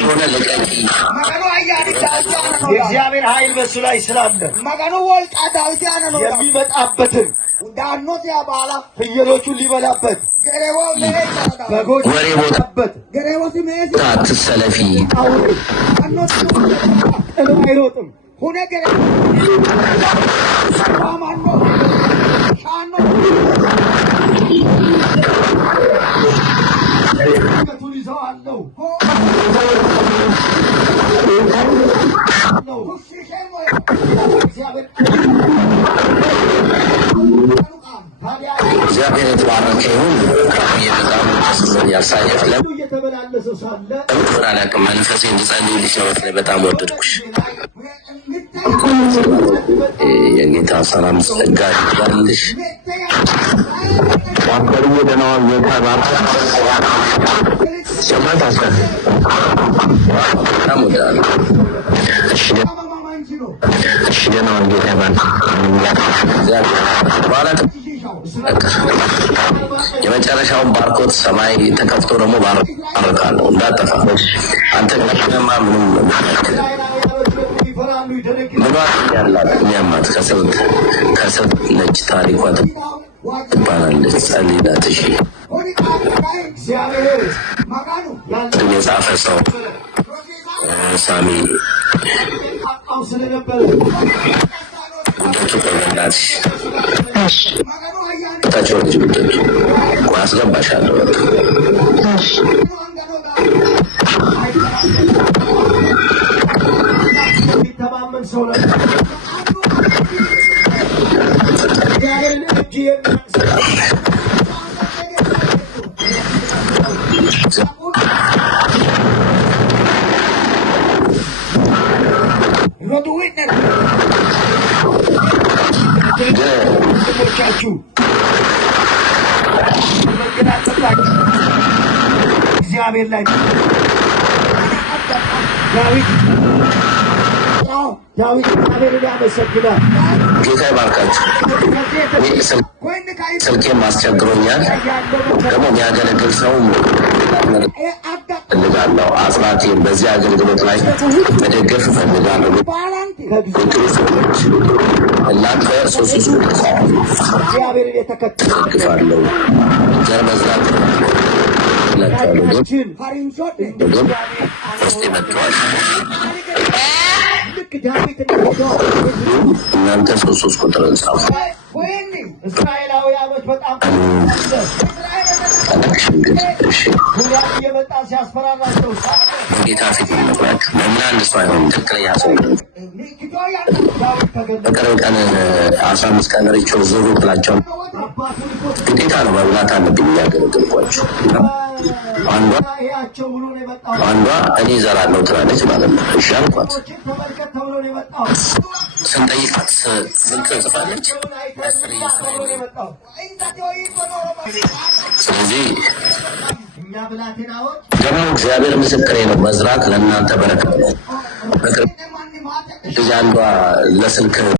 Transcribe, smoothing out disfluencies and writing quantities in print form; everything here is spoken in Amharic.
ሆነ ለቀቂ የእግዚአብሔር ኃይል በሱ ላይ ስላለ የሚመጣበትን ፍየሎቹን ሊበላበት በጎች ወሬ ቦታበት አትሰለፊ አይሮጥም እግዚአብሔር የተባረከ ይሁን። በጣም ያሳየፍ ለተበላለሰው ሳለ አላውቅም መንፈሴ እንድጸልይልሽ ነው መሰለኝ። በጣም ወደድኩሽ። የጌታ ሰላም ጸጋ ይብዛልሽ። ዋንተርዬ ደህና ዋል። ጌታ ባርክ። ሰማት አስከ በጣም ወዳለሁ። እሺ ደህና ዋል። ጌታ ባርክ። በኋላ የመጨረሻውን ባርኮት ሰማይ ተከፍቶ ደግሞ ባርካለሁ እንዳጠፋ አንተ ከነማ ምንም ያላት የሚያማት ከሰብ ነጭ ታሪኳ ትባላለች። ጸልይላት እሺ። የጻፈ ሰው ሳሚ ጉደቱ ቆይላትሽ ታቸው ልጅ ጉደቱ አስገባሻለሁ። የሚተማመን ሰው ነው። እግዚአብሔር ላይ ዳዊት እግዚአብሔርን ያመሰግናል። ጌታ ይባርካችሁ። ስልኬን ማስቸግሮኛል። ደግሞ የሚያገለግል ሰው እፈልጋለሁ። አስራቴን በዚህ አገልግሎት ላይ መደገፍ እፈልጋለሁ። ቁጥሩ ሰዎች እናንተ ሶስት ደግፋለሁ። ዘር መዝራት ግን ውስጥ መጥተዋል። እናንተ ሶስት ቁጥር ጻፉ። እስራኤላውያኖች በጣም እየመጣ ሲያስፈራራቸው ጌታ ፊት መጥራችሁ ለምን አንድ ሰው አይሆንም? ትክክለኛ ሰው በቅርብ ቀን 15 ቀን ሪቾ ዙሩ ብላቸው ግዴታ ነው መብላት አለብኝ እያገለገልኳቸው። አንዷ እኔ እዘራለሁ ትላለች ማለት ነው። እሺ አልኳት። ስንጠይቃት ስንት ጽፋለች? ስለዚህ ደግሞ እግዚአብሔር ምስክሬ ነው፣ መዝራት ለእናንተ በረከት ነው። ልጅ አንዷ ለስልክ